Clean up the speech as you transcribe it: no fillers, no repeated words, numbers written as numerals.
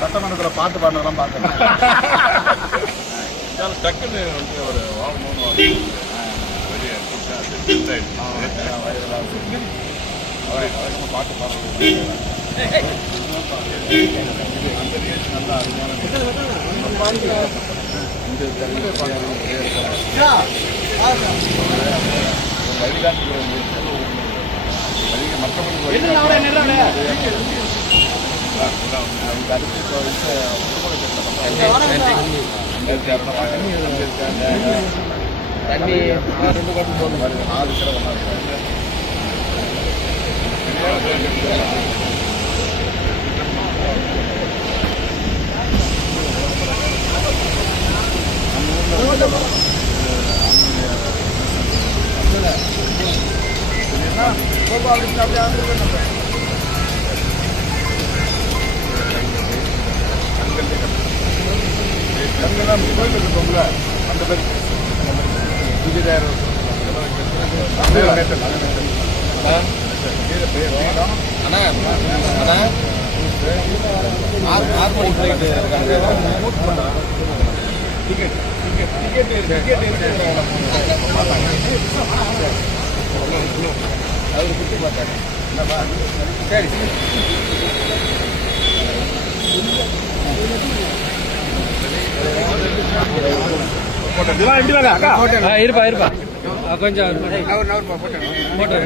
சட்டமன்றத்தில் பாட்டு பாடுறதெல்லாம் பார்க்கணும். டக்குன்னு வந்து ஒரு வாங்கணும்னு பாட்டு பாடுறது அந்த நிகழ்ச்சி நல்லா அருமையான வழிகாட்டுகிற மற்றபடி கோயில் இருக்கோம்ல அந்த பேர் அவரு குட்டி பார்த்தாரு. சரி இருப்பா இருப்பா கொஞ்சம் போட்டோ